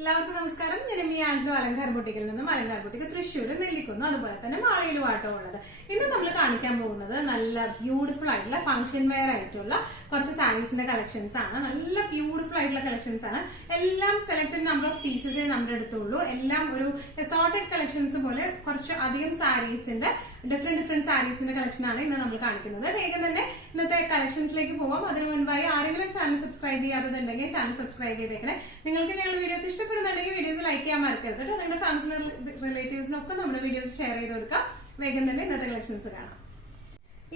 എല്ലാവർക്കും നമസ്കാരം. ഞാൻ എം ആൻഡ്രോ അലങ്കാർ ബൊട്ടിക്കിൽ നിന്നും അലങ്കാർ ബൊട്ടിക്ക് തൃശ്ശൂർ നെല്ലിക്കുന്നു, അതുപോലെ തന്നെ മാളയിലും ആട്ടോ ഉള്ളത്. ഇന്ന് നമ്മൾ കാണിക്കാൻ പോകുന്നത് നല്ല ബ്യൂട്ടിഫുൾ ആയിട്ടുള്ള ഫംഗ്ഷൻ വെയർ ആയിട്ടുള്ള കുറച്ച് സാരീസിന്റെ കളക്ഷൻസ് ആണ്. നല്ല ബ്യൂട്ടിഫുൾ ആയിട്ടുള്ള കളക്ഷൻസ് ആണ്. എല്ലാം സെലക്ടഡ് നമ്പർ ഓഫ് പീസസേ നമ്മുടെ അടുത്തുള്ളൂ. എല്ലാം ഒരു അസോർട്ടഡ് കളക്ഷൻസ് പോലെ കുറച്ച് അധികം സാരീസിന്റെ ഡിഫറെന്റ് സാരീസിന്റെ കളക്ഷൻ ആണ് ഇന്ന് നമ്മൾ കാണിക്കുന്നത്. വേഗം തന്നെ ഇന്നത്തെ കളക്ഷൻസിലേക്ക് പോവാം. അതിനു മുൻപായി ആരെങ്കിലും ചാനൽ സബ്സ്ക്രൈബ് ചെയ്യാത്തതുണ്ടെങ്കിൽ ചാനൽ സബ്സ്ക്രൈബ് ചെയ്തേക്കണേ. നിങ്ങൾക്ക് ഞങ്ങളുടെ വീഡിയോസ് ഇഷ്ടപ്പെടുന്നുണ്ടെങ്കിൽ വീഡിയോസ് ലൈക്ക് ചെയ്യാൻ മറക്കരുത് കേട്ടോ. നിങ്ങളുടെ ഫ്രണ്ട്സിനും റിലേറ്റീവ്സിനും ഒക്കെ നമ്മുടെ വീഡിയോസ് ഷെയർ ചെയ്ത് കൊടുക്കാം. വേഗം തന്നെ ഇന്നത്തെ കളക്ഷൻസ് കാണാം.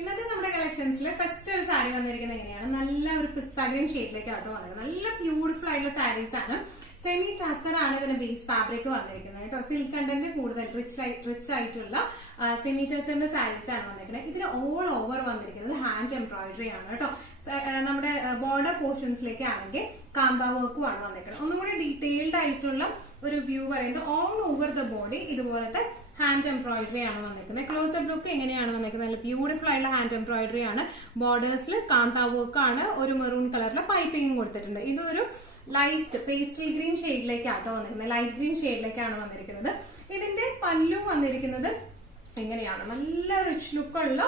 ഇന്നത്തെ നമ്മുടെ കളക്ഷൻസിൽ ഫസ്റ്റ് ഒരു സാരി വന്നിരിക്കുന്നത് എങ്ങനെയാണ്, നല്ല ഒരു പിസ്ത ഗ്രീൻ ഷെയ്ഡിലേക്ക് ആട്ടോ വന്നത്. നല്ല ബ്യൂട്ടിഫുൾ ആയിട്ടുള്ള സാരീസ് ആണ്. സെമി ടസർ ആണ് ഇതിന്റെ ബേസ് ഫാബ്രിക് വന്നിരിക്കുന്നത് കേട്ടോ. സിൽക്ക് കണ്ടന്റ് കൂടുതൽ റിച്ച് ആയിട്ടുള്ള സെമി ടസറിന്റെ സാരീസ് ആണ് വന്നിരിക്കുന്നത്. ഇതിന് ഓൾ ഓവർ വന്നിരിക്കുന്നത് ഹാൻഡ് എംബ്രോയിഡറി ആണ് കേട്ടോ. നമ്മുടെ ബോർഡർ പോർഷൻസിലേക്ക് ആണെങ്കിൽ കാന്ത വർക്കും ആണ് വന്നിരിക്കുന്നത്. ഒന്നും കൂടി ഡീറ്റെയിൽഡ് ആയിട്ടുള്ള ഒരു വ്യൂ പറയുന്നത് ഓൾ ഓവർ ദ ബോഡി ഇതുപോലത്തെ ഹാൻഡ് എംബ്രോയിഡറി ആണ് വന്നിരിക്കുന്നത്. ക്ലോസപ്പ് ലുക്ക് എങ്ങനെയാണ് വന്നിരിക്കുന്നത്, നല്ല ബ്യൂട്ടിഫുൾ ആയിട്ടുള്ള ഹാൻഡ് എംബ്രോയിഡറി ആണ്. ബോർഡേഴ്സിൽ കാന്ത വർക്ക് ആണ്. ഒരു മെറൂൺ കളറിലെ പൈപ്പിംഗ് കൊടുത്തിട്ടുണ്ട്. ഇതൊരു ലൈറ്റ് പേസ്റ്റൽ ഗ്രീൻ ഷെയ്ഡിലേക്കാട്ടോ വന്നിരിക്കുന്നത്. ലൈറ്റ് ഗ്രീൻ ഷെയ്ഡിലേക്കാണ് വന്നിരിക്കുന്നത്. ഇതിന്റെ പല്ലു വന്നിരിക്കുന്നത് എങ്ങനെയാണ്, നല്ല റിച്ച് ലുക്കുള്ള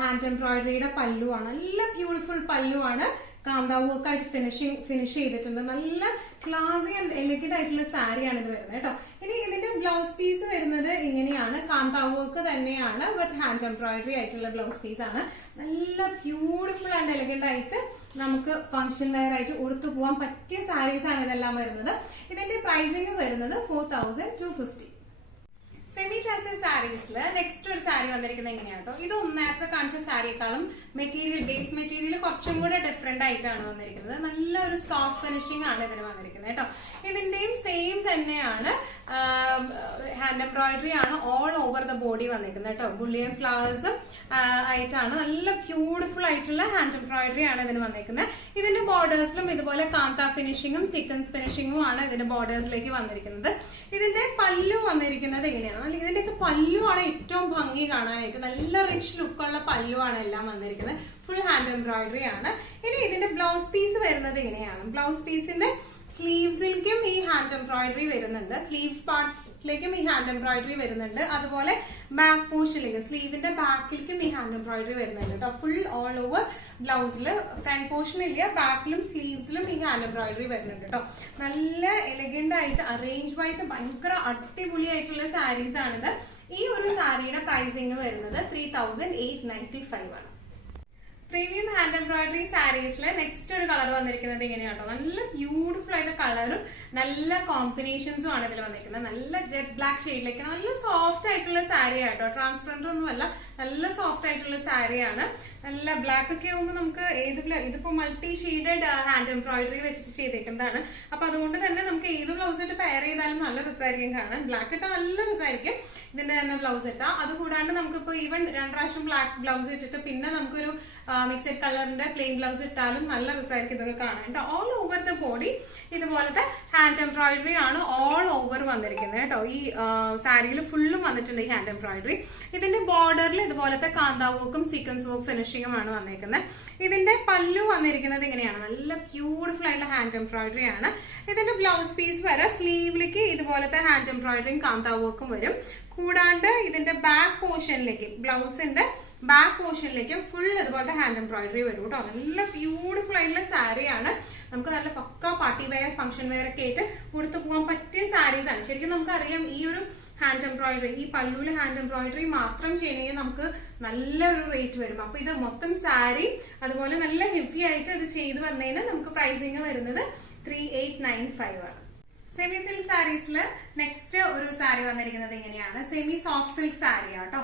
ഹാൻഡ് എംബ്രോയിഡറിയുടെ പല്ലുവാണ്. നല്ല ബ്യൂട്ടിഫുൾ പല്ലുവാണ്. കാന്ത വർക്ക് ആയിട്ട് ഫിനിഷ് ചെയ്തിട്ടുണ്ട്. നല്ല ക്ലാസി ആൻഡ് എലഗന്റ് ആയിട്ടുള്ള സാരിയാണ് ഇത് വരുന്നത് കേട്ടോ. ഇനി ഇതിന്റെ ബ്ലൗസ് പീസ് വരുന്നത് ഇങ്ങനെയാണ്. കാന്ത വർക്ക് തന്നെയാണ് വിത്ത് ഹാൻഡ് എംബ്രോയിഡറി ആയിട്ടുള്ള ബ്ലൗസ് പീസ് ആണ്. നല്ല ബ്യൂട്ടിഫുൾ ആൻഡ് എലഗന്റ് ആയിട്ട് നമുക്ക് ഫംഗ്ഷൻ വെയർ ആയിട്ട് ഉടുത്തു പോകാൻ പറ്റിയ സാരീസ് ആണ് ഇതെല്ലാം വരുന്നത്. ഇതിന്റെ പ്രൈസിംഗ് വരുന്നത് 4250. സെമി ടസർ സാരീസിൽ നെക്സ്റ്റ് ഒരു സാരി വന്നിരിക്കുന്നത് എങ്ങനെയാണ് കേട്ടോ. ഇത് നേരത്തെ കാണിച്ച സാരിയേക്കാളും മെറ്റീരിയൽ ബേസ് മെറ്റീരിയൽ കുറച്ചും കൂടെ ഡിഫറെന്റ് ആയിട്ടാണ് വന്നിരിക്കുന്നത്. നല്ല ഒരു സോഫ്റ്റ് ഫിനിഷിംഗ് ആണ് ഇതിന് വന്നിരിക്കുന്നത് കേട്ടോ. ഇതിന്റെയും സെയിം തന്നെയാണ്, ഹാൻഡ് എംബ്രോയിഡറി ആണ് ഓൾ ഓവർ ദ ബോഡി വന്നിരിക്കുന്നത് കേട്ടോ. ബുള്ളിയൻ ഫ്ലവേഴ്സും ആയിട്ടാണ്. നല്ല ബ്യൂട്ടിഫുൾ ആയിട്ടുള്ള ഹാൻഡ് എംബ്രോയിഡറി ആണ് ഇതിന് വന്നിരിക്കുന്നത്. ഇതിന്റെ ബോർഡേഴ്സിലും ഇതുപോലെ കാന്ത ഫിനിഷിങ്ങും സീക്വൻസ് ഫിനിഷിങ്ങും ആണ് ഇതിന്റെ ബോർഡേഴ്സിലേക്ക് വന്നിരിക്കുന്നത്. ഇതിന്റെ പല്ലു വന്നിരിക്കുന്നത് എങ്ങനെയാണ്, ഇതിന്റെയൊക്കെ പല്ലു ആണ് ഏറ്റവും ഭംഗി കാണാനായിട്ട്. നല്ല റിച്ച് ലുക്കുള്ള പല്ലു ആണ് എല്ലാം വന്നിരിക്കുന്നത്. ഫുൾ ഹാൻഡ് എംബ്രോയിഡറി ആണ്. ഇനി ഇതിന്റെ ബ്ലൗസ് പീസ് വരുന്നത് എങ്ങനെയാണ്, ബ്ലൗസ് പീസിന്റെ സ്ലീവ്സിലേക്കും ഈ ഹാൻഡ് എംബ്രോയിഡറി വരുന്നുണ്ട്. സ്ലീവ്സ് പാർട്ടിലേക്കും ഈ ഹാൻഡ് എംബ്രോയിഡറി വരുന്നുണ്ട്. അതുപോലെ ബാക്ക് പോർഷനിലേക്ക് സ്ലീവിന്റെ ബാക്കിലേക്കും ഈ ഹാൻഡ് എംബ്രോയിഡറി വരുന്നുണ്ട് കേട്ടോ. ഫുൾ ഓൾ ഓവർ ബ്ലൗസിൽ ഫ്രണ്ട് പോർഷനില്ല, ബാക്കിലും സ്ലീവ്സിലും ഈ ഹാൻഡ് എംബ്രോയിഡറി വരുന്നുണ്ട് കേട്ടോ. നല്ല എലഗന്റ് ആയിട്ട് അറേഞ്ച് വൈസ് ഭയങ്കര അടിപൊളിയായിട്ടുള്ള സാരീസ് ആണിത്. ഈ ഒരു സാരിയുടെ പ്രൈസിങ് വരുന്നത് 3895 ആണ്. പ്രീമിയം ഹാൻഡ് എംബ്രോയിഡറി സാരീസിലെ നെക്സ്റ്റ് ഒരു കളർ വന്നിരിക്കുന്നത് ഇങ്ങനെയാട്ടോ. നല്ല ബ്യൂട്ടിഫുൾ ആയിട്ട് കളറും നല്ല കോമ്പിനേഷൻസും ആണ് ഇതിൽ വന്നിരിക്കുന്നത്. നല്ല ജെറ്റ് ബ്ലാക്ക് ഷെയ്ഡിലേക്ക് നല്ല സോഫ്റ്റ് ആയിട്ടുള്ള സാരി ആട്ടോ. ട്രാൻസ്പെറന്റ് ഒന്നുമല്ല, നല്ല സോഫ്റ്റ് ആയിട്ടുള്ള സാരിയാണ്. നല്ല ബ്ലാക്ക് ഒക്കെ ആവുമ്പോൾ നമുക്ക് ഇതിപ്പോ മൾട്ടി ഷെയ്ഡഡ് ഹാൻഡ് എംബ്രോയിഡറി വെച്ചിട്ട് ചെയ്തേക്കുന്നതാണ്. അപ്പൊ അതുകൊണ്ട് തന്നെ നമുക്ക് ഏത് ബ്ലൗസ് ഇട്ട് പെയർ ചെയ്താലും നല്ല രസമായിരിക്കും കാണാൻ. ബ്ലാക്ക് ഇട്ടാൽ നല്ല രസമായിരിക്കും ഇതിന്റെ തന്നെ ബ്ലൗസ് ഇട്ടാ. അതുകൂടാണ്ട് നമുക്കിപ്പോ ഈവൻ 2 പ്രാവശ്യം ബ്ലാക്ക് ബ്ലൗസ് ഇട്ടിട്ട് പിന്നെ നമുക്കൊരു മിക്സഡ് കളറിന്റെ പ്ലെയിൻ ബ്ലൗസ് ഇട്ടാലും നല്ല രസമായിരിക്കും ഇതൊക്കെ കാണാൻ. ഓൾ ഓവർ ദ ബോഡി ഇതുപോലത്തെ ഹാൻഡ് എംബ്രോയിഡറി ആണ് ഓൾ ഓവർ വന്നിരിക്കുന്നത് കേട്ടോ. ഈ സാരിയിൽ ഫുള്ളും വന്നിട്ടുണ്ട് ഈ ഹാൻഡ് എംബ്രോയിഡറി. ഇതിന്റെ ബോർഡറിൽ ഇതുപോലത്തെ കാന്ത വർക്കും സീക്വൻസ് വർക്ക് ഫിനിഷിംഗും ആണ് വന്നിരിക്കുന്നത്. ഇതിന്റെ പല്ലു വന്നിരിക്കുന്നത് ഇങ്ങനെയാണ്. നല്ല ബ്യൂട്ടിഫുൾ ആയിട്ടുള്ള ഹാൻഡ് എംബ്രോയിഡറി ആണ്. ഇതിന്റെ ബ്ലൗസ് പീസ് വരെ സ്ലീവിലേക്ക് ഇതുപോലത്തെ ഹാൻഡ് എംബ്രോയിഡറിയും കാന്ത വർക്കും വരും. കൂടാണ്ട് ഇതിന്റെ ബാക്ക് പോർഷനിലേക്ക് ബ്ലൗസിന്റെ ബാക്ക് പോർഷനിലേക്ക് ഫുൾ ഇതുപോലത്തെ ഹാൻഡ് എംബ്രോയിഡറി വരും കേട്ടോ. നല്ല ബ്യൂട്ടിഫുൾ ആയിട്ടുള്ള സാരിയാണ്. നമുക്ക് നല്ല പക്ക പാർട്ടി വെയർ ഫംഗ്ഷൻ വെയർ ഒക്കെ ആയിട്ട് കൊടുത്തു പോകാൻ പറ്റിയ സാരീസ് ആണ്. ശരിക്കും നമുക്കറിയാം ഈ ഒരു ഹാൻഡ് എംബ്രോയിഡറി, ഈ പല്ലുവിൽ ഹാൻഡ് എംബ്രോയിഡറി മാത്രം ചെയ്യണമെങ്കിൽ നമുക്ക് നല്ലൊരു റേറ്റ് വരും. അപ്പൊ ഇത് മൊത്തം സാരി അതുപോലെ നല്ല ഹെവി ആയിട്ട് ഇത് ചെയ്ത് വന്നതിന് നമുക്ക് പ്രൈസിങ് വരുന്നത് 3895 ആണ്. സെമി സിൽക്ക് സാരീസിൽ നെക്സ്റ്റ് ഒരു സാരി വന്നിരിക്കുന്നത് എങ്ങനെയാണ്, സെമി സോഫ്റ്റ് സിൽക്ക് സാരി ആട്ടോ.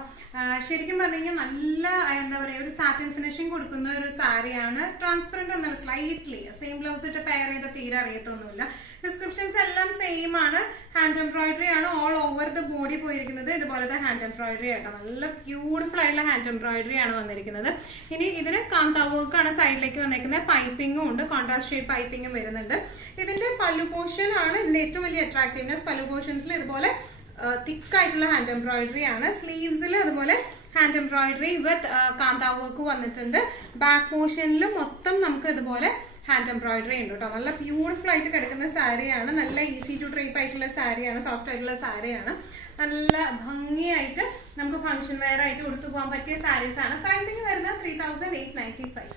ശരിക്കും പറഞ്ഞു കഴിഞ്ഞാൽ നല്ല എന്താ പറയാ ഒരു സാറ്റിൻ ഫിനിഷിംഗ് കൊടുക്കുന്ന ഒരു സാരിയാണ്. ട്രാൻസ്പെറന്റ് ഒന്നല്ല, സ്ലൈറ്റ്ലി സെയിം ബ്ലൗസ് ഇട്ട് പെയർ ചെയ്ത തീരെ അറിയത്തൊന്നുമില്ല. ഡിസ്ക്രിപ്ഷൻസ് എല്ലാം സെയിം ആണ്. ഹാൻഡ് എംബ്രോയിഡറി ആണ് ഓൾ ഓവർ ദ ബോഡി പോയിരിക്കുന്നത്. ഇതുപോലത്തെ ഹാൻഡ് എംബ്രോയിഡറി ആട്ടോ. നല്ല ബ്യൂട്ടിഫുൾ ആയിട്ടുള്ള ഹാൻഡ് എംബ്രോയിഡറി ആണ് വന്നിരിക്കുന്നത്. ഇനി ഇതിന് കാന്ത വർക്ക് ആണ് സൈഡിലേക്ക് വന്നിരിക്കുന്നത്. പൈപ്പിംഗും ഉണ്ട്, കോൺട്രാസ്റ്റ് ഷെയ്ഡ് പൈപ്പിംഗും വരുന്നുണ്ട്. ഇതിന്റെ പല്ലു പോർഷൻ ആണ് ഇതിന്റെ ഏറ്റവും വലിയ അട്രാക്റ്റീവ്നെസ്. പല്ലു പോർഷൻസിൽ ഇതുപോലെ തിക്ക് ആയിട്ടുള്ള ഹാൻഡ് എംബ്രോയിഡറി ആണ്. സ്ലീവ്സിൽ അതുപോലെ ഹാൻഡ് എംബ്രോയിഡറി വിത്ത് കാന്ത വർക്ക് വന്നിട്ടുണ്ട്. ബാക്ക് പോർഷനിൽ മൊത്തം നമുക്ക് ഇതുപോലെ ഹാൻഡ് എംബ്രോയിഡറി ഉണ്ട് കേട്ടോ. നല്ല ബ്യൂട്ടിഫുൾ ആയിട്ട് കിടക്കുന്ന സാരിയാണ്. നല്ല ഈസി ടു ഡ്രേപ്പ് ആയിട്ടുള്ള സാരിയാണ്, സോഫ്റ്റ് ആയിട്ടുള്ള സാരിയാണ്. നല്ല ഭംഗിയായിട്ട് നമുക്ക് ഫംഗ്ഷൻ വെയർ ആയിട്ട് കൊടുത്തു പോകാൻ പറ്റിയ സാരീസ് ആണ്. പ്രൈസിങ് വരുന്നത് 3895.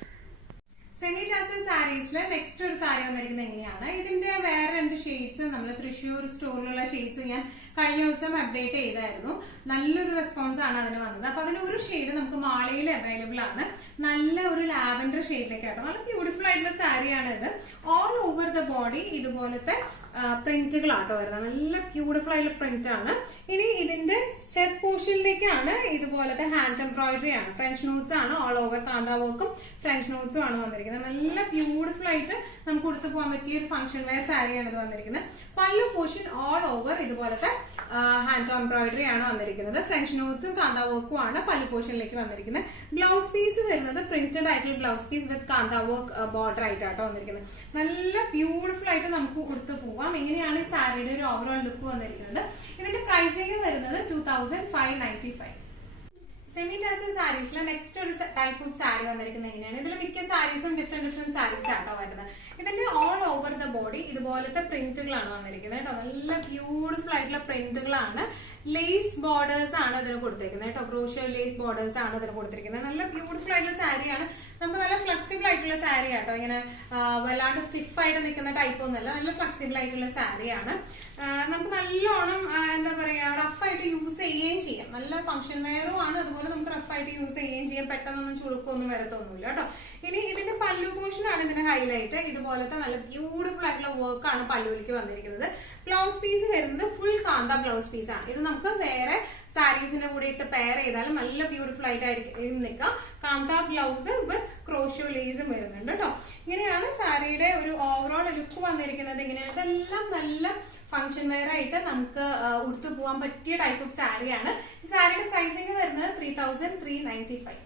സെമി ടാസൽ സാരീസിൽ നെക്സ്റ്റ് ഒരു സാരി വന്നിരിക്കുന്നത് എങ്ങനെയാണ്? ഇതിന്റെ വേറെ 2 ഷെയ്ഡ്സ് നമ്മൾ തൃശ്ശൂർ സ്റ്റോറിലുള്ള ഷെയ്ഡ്സ് ഞാൻ കഴിഞ്ഞ ദിവസം അപ്ഡേറ്റ് ചെയ്തായിരുന്നു. നല്ലൊരു റെസ്പോൺസ് ആണ് അതിന് വന്നത്. അപ്പൊ അതിലൊരു ഷെയ്ഡ് നമുക്ക് മാളയിൽ അവൈലബിൾ ആണ്. നല്ല ഒരു ലാവൻഡർ ഷെയ്ഡിലേക്കാട്ടോ. നല്ല ബ്യൂട്ടിഫുൾ ആയിട്ടുള്ള സാരിയാണ് ഇത്. ഓൾ ഓവർ ദ ബോഡി ഇതുപോലത്തെ പ്രിന്റുകളാട്ടോ വരുന്നത്. നല്ല ബ്യൂട്ടിഫുൾ ആയിട്ടുള്ള പ്രിന്റ് ആണ്. ഇനി ഇതിന്റെ ചെസ്റ്റ് പോർഷനിലേക്കാണ് ഇതുപോലത്തെ ഹാൻഡ് എംബ്രോയിഡറി ആണ്. ഫ്രഞ്ച് നോട്ട്സ് ആണ്. ഓൾ ഓവർ കാന്താ വർക്കും ഫ്രഞ്ച് നോട്ട്സും ആണ് വന്നിരിക്കുന്നത്. നല്ല ബ്യൂട്ടിഫുൾ ആയിട്ട് നമുക്ക് കൊടുത്തു പോകാൻ പറ്റിയ ഒരു ഫംഗ്ഷൻ വെയർ സാരിയാണ് ഇത് വന്നിരിക്കുന്നത്. പല്ലു പോർഷൻ ഓൾ ഓവർ ഇതുപോലത്തെ ഹാൻഡ് എംബ്രോയിഡറി ആണ് വന്നിരിക്കുന്നത്. ഫ്രഞ്ച് നോട്ട്സും കാന്താ വർക്കും ആണ് പല്ലു പോർഷനിലേക്ക് വന്നിരിക്കുന്നത്. ബ്ലൗസ് പീസ് വരുന്നത് പ്രിന്റഡ് ആയിട്ടുള്ള ബ്ലൗസ് പീസ് വിത്ത് കാന്താ വർക്ക് ബോർഡർ ആയിട്ടാട്ടോ വന്നിരിക്കുന്നത്. നല്ല ബ്യൂട്ടിഫുൾ ആയിട്ട് നമുക്ക് കൊടുത്തു പോകാം. എങ്ങനെയാണ് സാരിയുടെ ഒരു ഓവറോൾ ലുക്ക് വന്നിരിക്കുന്നത്? ഇതിന്റെ പ്രൈസിംഗ് വരുന്നത് 2595. സെമി ടാസൽ സാരീസിലെ നെക്സ്റ്റ് ഒരു ടൈപ്പ് ഓഫ് സാരി വന്നിരിക്കുന്നത് എങ്ങനെയാണ്? ഇതിൽ മിക്ക സാരീസും ഡിഫറെന്റ് സാരീസ് ആട്ടോ വരുന്നത്. ഇതിന്റെ ഓൾ ഓവർ ദ ബോഡി ഇതുപോലത്തെ പ്രിന്റുകളാണ് വന്നിരിക്കുന്നത് കേട്ടോ. നല്ല ബ്യൂട്ടിഫുൾ ആയിട്ടുള്ള പ്രിന്റുകളാണ്. ലേസ് ബോർഡേഴ്സ് ആണ് ഇതിന് കൊടുത്തിരിക്കുന്നത് കേട്ടോ. ക്രോഷ്യോ ലേസ് ബോർഡേഴ്സ് ആണ് ഇതിന് കൊടുത്തിരിക്കുന്നത്. നല്ല ബ്യൂട്ടിഫുൾ ആയിട്ടുള്ള സാരിയാണ്. നമുക്ക് നല്ല ഫ്ലെക്സിബിൾ ആയിട്ടുള്ള സാരി ആട്ടോ. ഇങ്ങനെ വല്ലാണ്ട് സ്റ്റിഫ് ആയിട്ട് നിൽക്കുന്ന ടൈപ്പ് ഒന്നുമല്ല. നല്ല ഫ്ലെക്സിബിൾ ആയിട്ടുള്ള സാരിയാണ്. നമുക്ക് നല്ലോണം എന്താ പറയാ റഫായിട്ട് യൂസ് ചെയ്യുകയും ചെയ്യാം. നല്ല ഫംഗ്ഷൻ വെയറും ആണ്. അതുപോലെ നമുക്ക് റഫായിട്ട് യൂസ് ചെയ്യുകയും ചെയ്യാം. പെട്ടെന്നൊന്നും ചുളുക്കൊന്നും വരത്തൊന്നുമില്ല കേട്ടോ. ഇനി ഇതിന്റെ പല്ലു പോർഷൻ ആണ് ഇതിന്റെ ഹൈലൈറ്റ്. ഇതുപോലത്തെ നല്ല ബ്യൂട്ടിഫുൾ ആയിട്ടുള്ള വർക്ക് ആണ് പല്ലുവിലേക്ക് വന്നിരിക്കുന്നത്. ബ്ലൗസ് പീസ് വരുന്നത് ഫുൾ കാന്ത ബ്ലൗസ് പീസ് ആണ്. ഇത് നമുക്ക് വേറെ സാരീസിന്റെ കൂടെ ഇട്ട് പെയർ ചെയ്താലും നല്ല ബ്യൂട്ടിഫുൾ ആയിട്ടായിരിക്കും നിൽക്കാം. കാന്ത ബ്ലൗസ് വിത്ത് ക്രോഷ്യോ ലേസും വരുന്നുണ്ട് കേട്ടോ. ഇങ്ങനെയാണ് സാരിയുടെ ഒരു ഓവറോൾ ലുക്ക് വന്നിരിക്കുന്നത്. ഇങ്ങനെയാണ്. ഇതെല്ലാം നല്ല ഫംഗ്ഷൻ വെയർ ആയിട്ട് നമുക്ക് ഉടുത്തു പോകാൻ പറ്റിയ ടൈപ്പ് ഓഫ് സാരിയാണ്. ഈ സാരിയുടെ പ്രൈസിംഗ് വരുന്നത് 3395.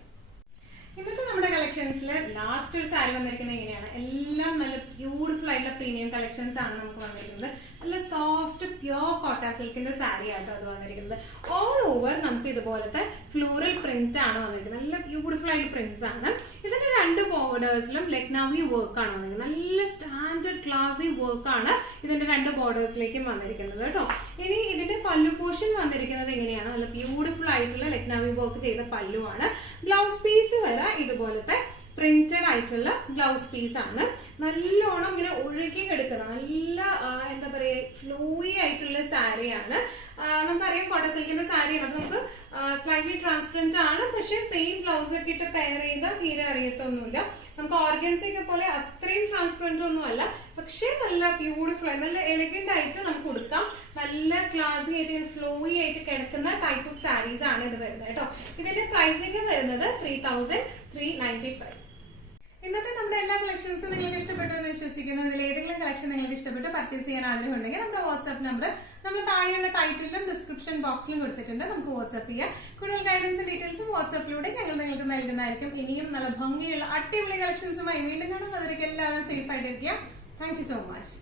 ഇന്നത്തെ നമ്മുടെ കളക്ഷൻസിൽ ലാസ്റ്റ് ഒരു സാരി വന്നിരിക്കുന്നത് എങ്ങനെയാണ്? എല്ലാം നല്ല ബ്യൂട്ടിഫുൾ ആയിട്ടുള്ള പ്രീമിയം കളക്ഷൻസ് ആണ് നമുക്ക് വന്നിരിക്കുന്നത്. നല്ല സോഫ്റ്റ് പ്യോർ കോട്ട സിൽക്കിന്റെ സാരി ആട്ടോ അത് വന്നിരിക്കുന്നത്. ഓൾ ഓവർ നമുക്ക് ഇതുപോലത്തെ ഫ്ലോറൽ പ്രിന്റ് ആണ് വന്നിരിക്കുന്നത്. നല്ല ബ്യൂട്ടിഫുൾ ആയിട്ട് പ്രിന്റ്സ് ആണ്. ഇതിന്റെ 2 ബോർഡേഴ്സിലും ലക്നൌവി വർക്ക് ആണ് വന്നിരിക്കുന്നത്. നല്ല സ്റ്റാൻഡേർഡ് ക്ലാസി വർക്ക് ആണ് ഇതിന്റെ 2 ബോർഡേഴ്സിലേക്കും വന്നിരിക്കുന്നത് കേട്ടോ. ഇനി ഇതിന്റെ പല്ലു പോർഷൻ വന്നിരിക്കുന്നത് എങ്ങനെയാണ്? നല്ല ബ്യൂട്ടിഫുൾ ആയിട്ടുള്ള ലക്നൌവി വർക്ക് ചെയ്ത പല്ലുവാണ്. ബ്ലൗസ് പീസ് വരെ ഇതുപോലത്തെ പ്രിന്റഡ് ആയിട്ടുള്ള ബ്ലൗസ് പീസ് ആണ്. നല്ലോണം ഇങ്ങനെ ഒഴുകി കിടക്കുന്ന നല്ല എന്താ പറയാ ഫ്ലോയി ആയിട്ടുള്ള സാരിയാണ്. നമുക്കറിയാം കോട്ട സിൽക്കിന്റെ സാരിയാണ്. അപ്പൊ നമുക്ക് സ്ലൈറ്റ്ലി ട്രാൻസ്പെറന്റ് ആണ്. പക്ഷെ സെയിം ബ്ലൗസ് ഒക്കെ ഇട്ട് പെയർ ചെയ്താൽ തീരെ അറിയത്തൊന്നുമില്ല. നമുക്ക് ഓർഗൻസൊക്കെ പോലെ അത്രയും ട്രാൻസ്പെറന്റ് ഒന്നും അല്ല. പക്ഷെ നല്ല ബ്യൂട്ടിഫുൾ ആയി നല്ല എലഗന്റ് ആയിട്ട് നമുക്ക് കൊടുക്കാം. നല്ല ക്ലാസി ആയിട്ട് ഫ്ലോയി ആയിട്ട് കിടക്കുന്ന ടൈപ്പ് ഓഫ് സാരീസ് ആണ് ഇത് വരുന്നത് കേട്ടോ. ഇതിന്റെ പ്രൈസിംഗ് വരുന്നത് 3395. ഇന്നത്തെ നമ്മുടെ എല്ലാ കളക്ഷൻസും നിങ്ങൾക്ക് ഇഷ്ടപ്പെട്ടു എന്ന് വിശ്വസിക്കുന്നു. ഇതിൽ ഏതെങ്കിലും കളക്ഷൻ നിങ്ങൾക്ക് ഇഷ്ടപ്പെട്ട് പർച്ചേസ് ചെയ്യാൻ ആഗ്രഹം ഉണ്ടെങ്കിൽ നമ്മുടെ വാട്സ്ആപ്പ് നമ്പർ നമ്മൾ താഴെയുള്ള ടൈറ്റിലും ഡിസ്ക്രിപ്ഷൻ ബോക്സിലും കൊടുത്തിട്ടുണ്ട്. നമുക്ക് വാട്സ്ആപ്പ് ചെയ്യാം. കൂടുതൽ ഗൈഡൻസും ഡീറ്റെയിൽസും വാട്സ്ആപ്പിലൂടെ ഞങ്ങൾ നിങ്ങൾക്ക് നൽകുന്നതായിരിക്കും. ഇനിയും നല്ല ഭംഗിയുള്ള അടിപൊളി കളക്ഷൻസുമായി വീണ്ടും കാണും. അതിലേക്ക് എല്ലാവരും സേഫ് ആയിട്ടിരിക്കുക. Thank you so much.